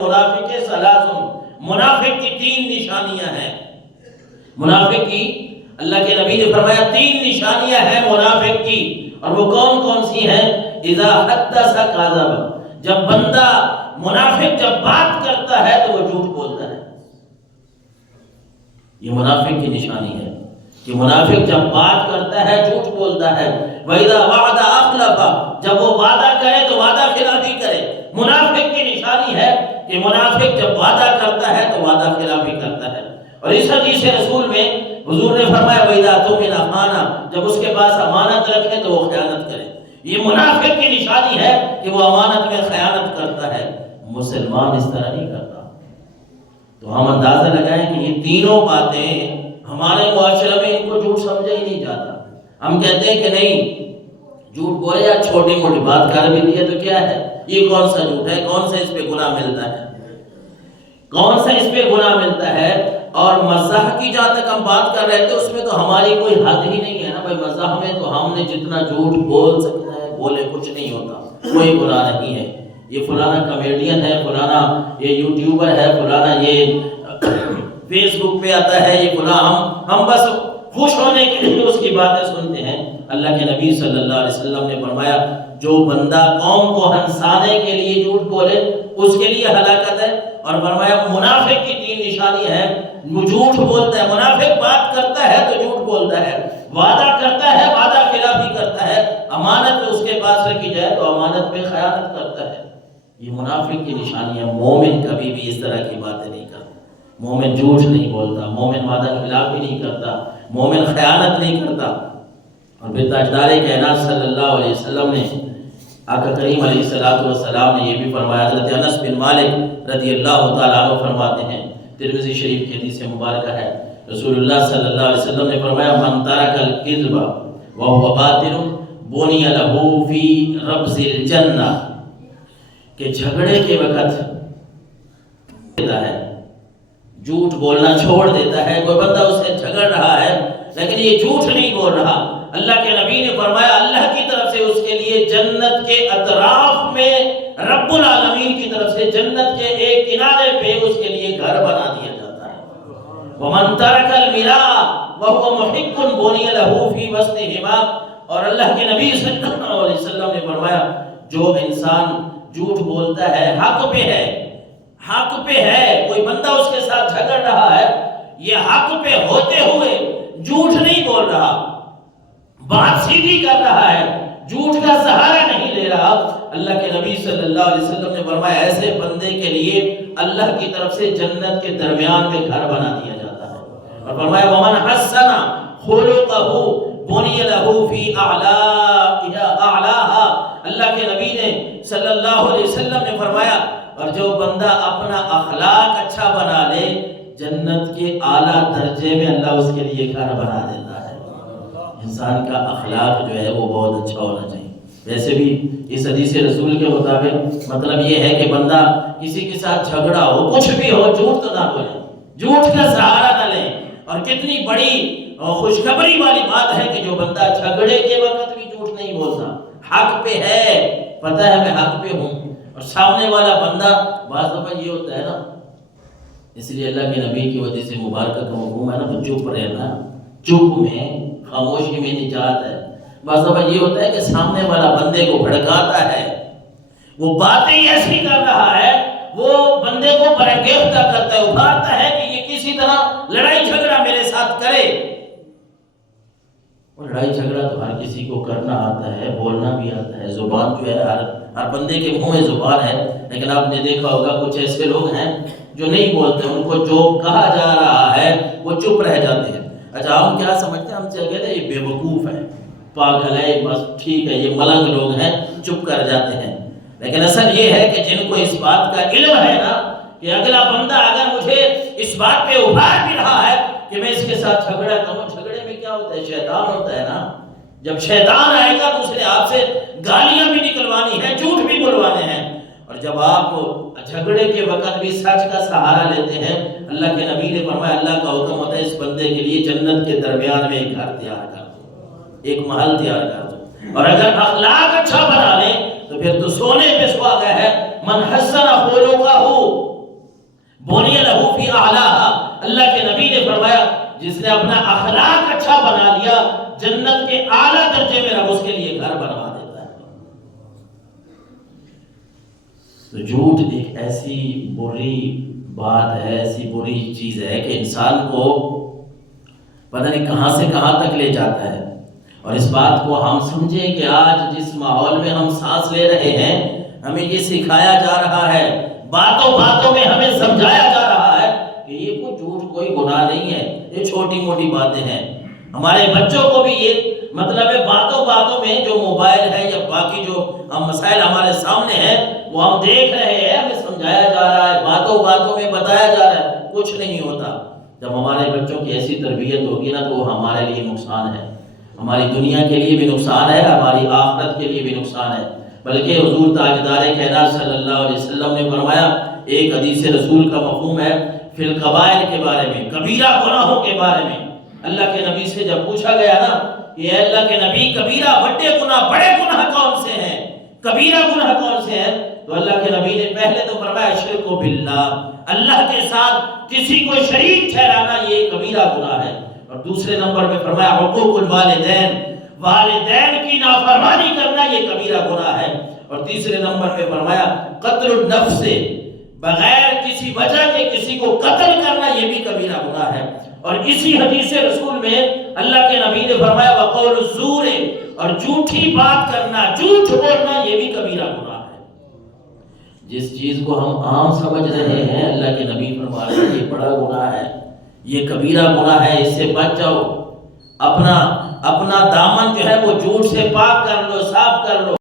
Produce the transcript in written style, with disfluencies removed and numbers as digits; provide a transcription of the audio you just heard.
منافق ثلاث، منافق کی تین نشانیاں ہیں۔ منافق کی اللہ کے نبی نے فرمایا تین نشانیاں ہیں منافق کی، اور وہ کون کون سی ہیں؟ اذا حدث کذب، جب بندہ منافق جب بات کرتا ہے تو وہ جھوٹ بولتا ہے۔ یہ منافق کی نشانی ہے کہ منافق جب بات کرتا ہے جھوٹ بولتا ہے۔ وَإِذَا وَعَدَ أَخْلَفَ، جب وہ وعدہ کرے تو وعدہ خلافی کرے۔ منافق کی نشانی ہے کہ منافق جب وعدہ کرتا ہے تو وعدہ خلافی کرتا ہے۔ اور اس حدیث رسول میں حضور نے فرمایا وَإِذَا اؤْتُمِنَ خَانَ، جب اس کے پاس امانت رکھے تو وہ خیانت کرے۔ یہ منافق کی نشانی ہے کہ وہ امانت میں خیانت کرتا ہے۔ مسلمان اس طرح نہیں کرتا۔ تو ہم اندازہ لگائیں کہ یہ تینوں باتیں ہمارے معاشرے میں ان کو جھوٹ سمجھا ہی نہیں جاتا۔ ہم کہتے ہیں کہ نہیں جھوٹ بولے یا چھوٹی موٹی بات کر بھی دی ہے تو کیا ہے، یہ کون سا جھوٹ ہے، کون سا اس پہ گناہ ملتا ہے، کون سا اس پہ گناہ ملتا ہے۔ اور مزاح کی جہاں تک ہم بات کر رہے تھے اس میں تو ہماری کوئی حد ہی نہیں ہے نا بھائی، مزاح میں تو ہم نے جتنا جھوٹ بول سکتا ہے بولے، کچھ نہیں ہوتا، کوئی گناہ نہیں ہے۔ یہ فلانا کامیڈین ہے، فلانا یہ یوٹیوبر ہے، فلانا یہ فیس بک پہ آتا ہے، یہ فلاں، ہم بس خوش ہونے کے لیے اس کی باتیں سنتے ہیں۔ اللہ کے نبی صلی اللہ علیہ وسلم نے فرمایا جو بندہ قوم کو ہنسانے کے لیے جھوٹ بولے اس کے لیے ہلاکت ہے۔ اور فرمایا منافق کی تین نشانیاں ہیں، وہ جھوٹ بولتا ہے، منافق بات کرتا ہے تو جھوٹ بولتا ہے، وعدہ کرتا ہے وعدہ خلافی کرتا ہے، امانت اس کے پاس رکھی جائے تو امانت میں خیانت کرتا ہے۔ یہ منافق کی نشانیاں۔ مومن کبھی بھی اس طرح کی باتیں نہیں کرتا، مومن جھوٹ نہیں بولتا، مومن وعدہ خلافی نہیں کرتا، مومن خیانت نہیں کرتا۔ اور پھر تاجدار کائنات صلی اللہ علیہ وسلم نے، آقا کریم علیہ السلام نے یہ بھی فرمایا۔ حضرت انس بن مالک رضی اللہ تعالیٰ عنہ فرماتے ہیں، ترمذی شریف کی حدیث مبارکہ ہے، رسول اللہ صلی اللہ علیہ وسلم نے فرمایا من ترک الکذب وهو باطل بنی لہ فی ربض الجنہ، کہ جھگڑے کے وقت ہے جھوٹ بولنا چھوڑ دیتا ہے، کوئی بندہ اس سے جھگڑ رہا ہے لیکن یہ جھوٹ نہیں بول رہا، اللہ کے نبی نے فرمایا اللہ کی طرف سے اس کے لیے جنت کے اطراف میں، رب العالمین کی طرف سے جنت کے ایک کنارے پہ اس کے لیے گھر بنا دیا جاتا ہے۔ وَمَن تَرَكَ الْمِرَاءَ وَهُوَ مُحِقٌّ بُنِيَ لَهُ فِي وَسْطِهِمَا، اور اللہ کے نبی صلی اللہ علیہ وسلم نے فرمایا جو انسان جھوٹ بولتا ہے، حق پہ ہے، حق پہ ہے، کوئی بندہ اس کے ساتھ جھگڑ رہا ہے، یہ حق پہ ہوتے ہوئے جھوٹ نہیں بول رہا، بات سیدھی کر رہا ہے، جھوٹ کا سہارا نہیں لے رہا، اللہ کے نبی صلی اللہ علیہ وسلم نے فرمایا ایسے بندے کے لیے اللہ کی طرف سے جنت کے درمیان میں گھر بنا دیا جاتا ہے۔ اور فرمایا وَمَنْ حَسَّنَ خُلُقَهُ بُنِيَ لَهُ فِي أَعْلَاهَا، اللہ کے نبی نے صلی اللہ علیہ وسلم نے فرمایا اور جو بندہ اپنا اخلاق اچھا بنا لے جنت کے اعلیٰ درجے میں اللہ اس کے لیے گھر بنا دیتا ہے۔ انسان کا اخلاق جو ہے وہ بہت اچھا ہونا چاہیے۔ ویسے بھی اس حدیث رسول کے مطابق مطلب یہ ہے کہ بندہ کسی کے ساتھ جھگڑا ہو، کچھ بھی ہو، جھوٹ تو نہ بولے، جھوٹ کا سہارا نہ لیں۔ اور کتنی بڑی خوشخبری والی بات ہے کہ جو بندہ جھگڑے کے وقت بھی جھوٹ نہیں بولتا، حق پہ ہے، پتہ ہے میں حق پہ ہوں، اور سامنے والا بندہ، بعض دفعہ یہ ہوتا ہے نا، اس لیے اللہ کے نبی کی وجہ سے مبارکہ کا حکم ہے نا کہ چپ رہنا، چپ میں خاموشی میں نجات ہے۔ بعض دفعہ یہ ہوتا ہے کہ سامنے والا بندے کو بھڑکاتا ہے، وہ باتیں ایسی کر رہا ہے، وہ بندے کو برانگیختہ کرتا ہے، ابھارتا ہے کہ یہ کسی طرح لڑائی جھگڑا میرے ساتھ کرے۔ اور لڑائی جھگڑا تو ہر کسی کو کرنا آتا ہے، بولنا بھی آتا ہے، زبان جو ہے ہر بندے کے منہ میں زبان ہے، لیکن آپ نے دیکھا ہوگا کچھ ایسے لوگ ہیں جو نہیں بولتے، ان کو جو کہا جا رہا ہے وہ چپ رہ جاتے ہیں۔ اچھا ہم کیا سمجھتے ہیں، ہم چل کہتے ہیں یہ بے وقوف ہے، پاگل ہے، بس ٹھیک ہے، یہ ملنگ لوگ ہیں، چپ کر جاتے ہیں۔ لیکن اصل یہ ہے کہ جن کو اس بات کا علم ہے نا کہ اگلا بندہ اگر مجھے اس بات پہ ابھار بھی رہا ہے کہ میں اس کے ساتھ جھگڑا کروں، جھگڑے میں کیا ہوتا ہے، شیطان ہوتا ہے نا، جب شیطان آئے گا تو اس نے آپ سے گالیاں بھی نکلوانی ہیں، جھوٹ بھی بلوانے ہیں۔ اور جب آپ جھگڑے کے وقت بھی سچ کا سہارا لیتے ہیں، اللہ کے نبی نے فرمایا اللہ کا حکم ہوتا ہے اس بندے کے لیے جنت کے درمیان میں ایک گھر تیار کر دو، ایک محل تیار کر دو۔ اور اگر اخلاق اچھا بنا لیں تو پھر تو سونے پہ سہاگا ہے۔ من حسن خلقہ بنی لہو فی اعلیہا، اللہ کے نبی نے فرمایا جس نے اپنا اخلاق اچھا بنا لیا جنت کے اعلیٰ درجے میں رب اس کے لیے گھر بنوا دیتا ہے۔ تو جھوٹ ایک ایسی بری بات ہے، ایسی بری چیز ہے کہ انسان کو پتہ نہیں کہاں سے کہاں تک لے جاتا ہے۔ اور اس بات کو ہم سمجھیں کہ آج جس ماحول میں ہم سانس لے رہے ہیں ہمیں یہ سکھایا جا رہا ہے، باتوں باتوں میں ہمیں سمجھایا جا رہا ہے کہ یہ کوئی جھوٹ کوئی گناہ نہیں ہے، یہ چھوٹی موٹی باتیں ہیں۔ ہمارے بچوں کو بھی یہ مطلب ہے باتوں باتوں میں جو موبائل ہے یا باقی جو مسائل ہمارے سامنے ہیں وہ ہم دیکھ رہے ہیں، ہمیں سمجھایا جا رہا ہے، باتوں باتوں میں بتایا جا رہا ہے، کچھ نہیں ہوتا۔ جب ہمارے بچوں کی ایسی تربیت ہوگی نا تو وہ ہمارے لیے نقصان ہے، ہماری دنیا کے لیے بھی نقصان ہے، ہماری آخرت کے لیے بھی نقصان ہے۔ بلکہ حضور تاجدار کائنات صلی اللہ علیہ وسلم نے فرمایا، ایک حدیث رسول کا مفہوم ہے فی القبائر کے بارے میں، کبیرہ گناہوں کے بارے میں۔ اللہ کے نبی سے جب پوچھا گیا نا کہ اے اللہ کے نبی کبیرہ بڑے گناہ کون سے ہیں، کبیرہ گناہ کون سے ہیں، تو اللہ کے نبی نے پہلے تو فرمایا شرک باللہ، اللہ کے ساتھ کسی کو شریک ٹھہرانا یہ کبیرہ گناہ ہے، اور دوسرے نمبر پہ فرمایا حقوق الوالدین، والدین کی نافرمانی کرنا یہ کبیرہ گناہ ہے، اور تیسرے نمبر پہ فرمایا قتل النفس، بغیر کسی وجہ کے کسی کو قتل کرنا یہ بھی کبیرہ گناہ ہے۔ اور اسی حدیث رسول میں اللہ کے نبی نے فرمایا وقول الزور، اور جھوٹی بات کرنا، جھوٹ بولنا یہ بھی کبیرہ گناہ ہے۔ جس چیز کو ہم عام سمجھ رہے ہیں اللہ کے نبی فرما رہے ہیں یہ بڑا گناہ ہے، یہ کبیرہ گناہ ہے، اس سے بچ جاؤ، اپنا دامن جو ہے وہ جھوٹ سے پاک کر لو، صاف کر لو۔